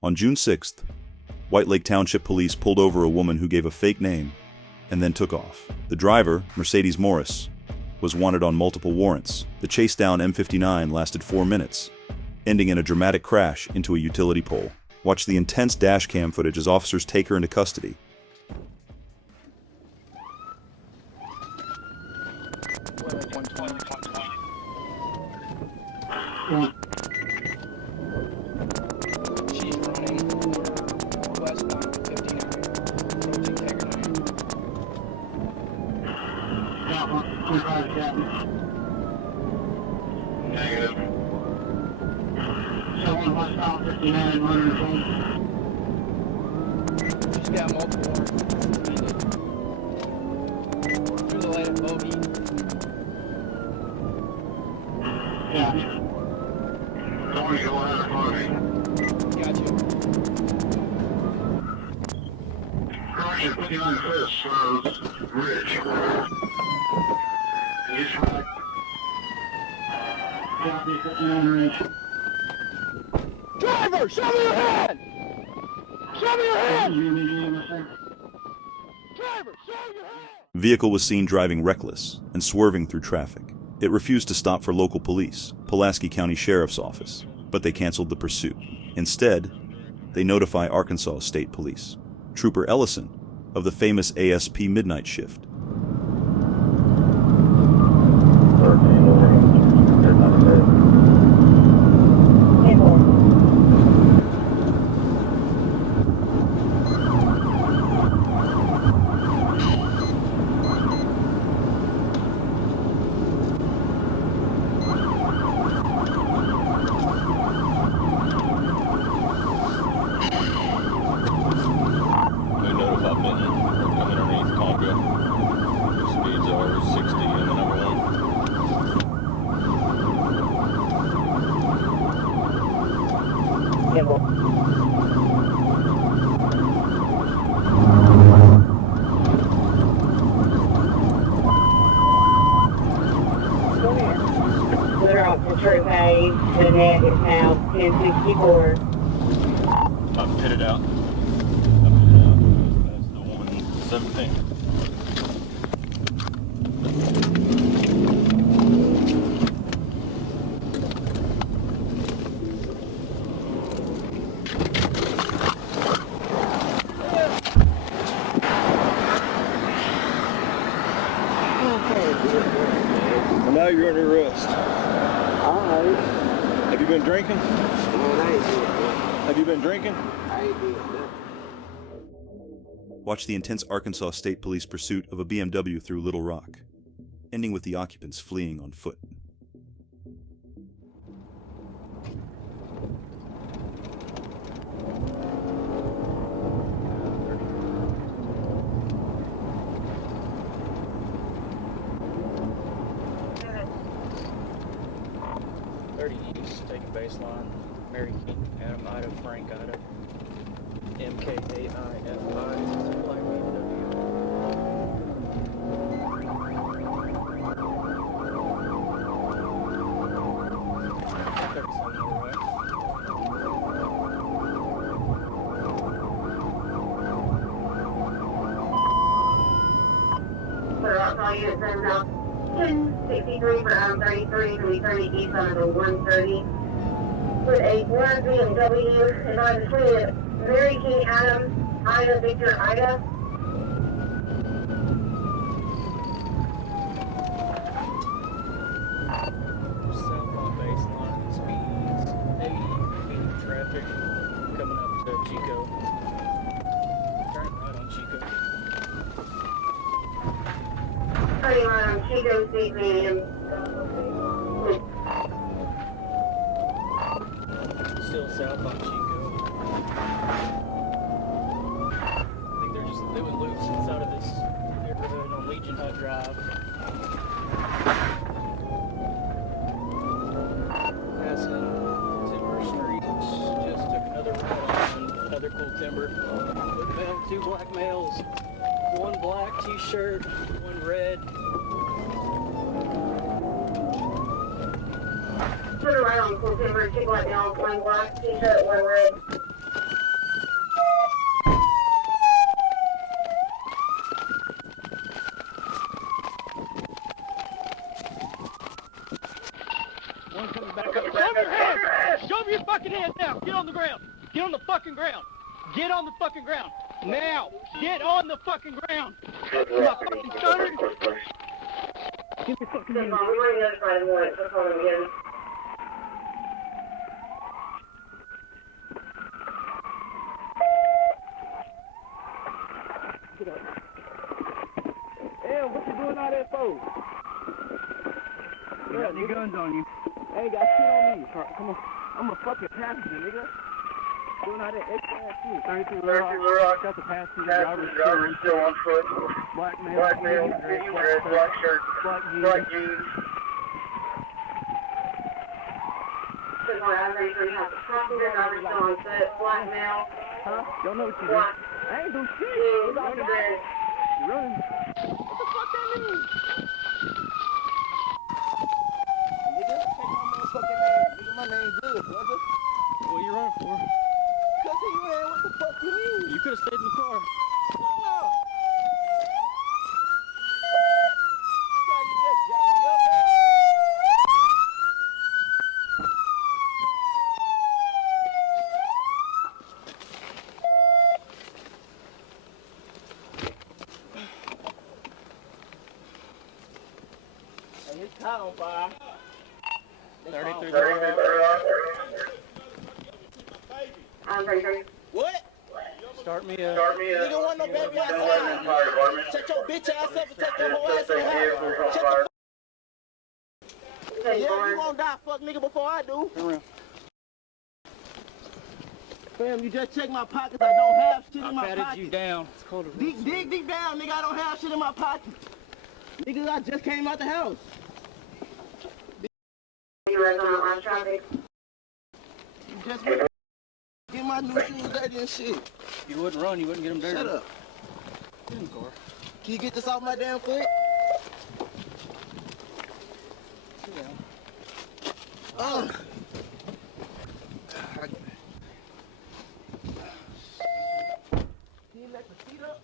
On June 6th, White Lake Township Police pulled over a woman who gave a fake name and then took off. The driver, Mercedes Morris, was wanted on multiple warrants. The chase down M59 lasted 4 minutes, ending in a dramatic crash into a utility pole. Watch the intense dash cam footage as officers take her into custody. Negative. Someone westbound 59 running home. She's got multiple warrants. Through the light of bogey. Yeah. Don't want to go out of bogey. Gotcha. Roger, 59 Chris, Rich. He's right. Copy, 59 Rich. Driver, show me your hand! Show me your hand! Driver, show your hand! Vehicle was seen driving reckless and swerving through traffic. It refused to stop for local police, Pulaski County Sheriff's Office, but they canceled the pursuit. Instead, they notify Arkansas State Police. Trooper Ellison of the famous ASP Midnight Shift. Troop A, the net is now 1064. I'm pitted out. That's the 117. Well, now you're under arrest. Alright. Have you been drinking? No, I ain't doing that. Have you been drinking? I ain't doing that. Watch the intense Arkansas State Police pursuit of a BMW through Little Rock, ending with the occupants fleeing on foot. Take a baseline. Mary Keaton, Adam, Ida, Frank, Ida. MK8IFI. Black BMW. All units are now 1063 for 33 to returning east on the 130. With a black BMW and on between Mary King Adam, Ida Victor Ida. Southbound baseline speeds 80 feet of traffic coming up to Chico. Turn right on Chico. Turning right on Chico State Medium. Still south on Chico. I think they're just doing loops inside of this neighborhood on Legion Hut Drive. Passing Timber Street, just took another ride on another cool timber. With mail, 2 black males, 1 black t-shirt, 1 red. To the right on Cool Timber, 2 black males, 1 black t-shirt, 1 red. One coming back up. Show me your hands! Show me your fucking hands now! Get on the ground! Get on the fucking ground! Get on the fucking ground! Now! Get on the fucking ground! You my fucking stunner! Give me fucking hands. We're running the other side of the woods. Let's hold them again. Damn, what you doing all that for? You got your guns on you. I ain't got shit on me. Alright, come on. I'm a fucking passenger, nigga. Doing all that extra ass shit. 32 Rock. Got the passenger driver still on foot. Black male. Black male, red, black shirt, black jeans. Says my I-33 has a passenger driver still on foot. Black male. Huh? Y'all know what you Black. I ain't do shit. Jeans, You on red. running. What the fuck that mean? Nigga, take my motherfucking name. Nigga, my name good, brother. What you running for? Cause you ran, what the fuck you mean? You could've stayed in the car. Fuck no. That's how you just jack me up, man. Hey, his car on fire. 33 I-33. What? Start me up. You don't want no baby outside. Shut your bitch ass up and take your whole ass to the house. Shut the Say Yeah, barn. you won't die, fuck nigga, before I do. Turn around. Fam, you just check my pockets. I don't have shit in I my patted pockets. you down. It's cold. Dig deep down, nigga. I don't have shit in my pockets. Nigga, I just came out the house. You were on traffic. You just get my new shoes dirty and shit. If you wouldn't run, you wouldn't get them dirty. Shut up. Get in the car. Can you get this off my damn foot? Sit down. Can you let the seat up?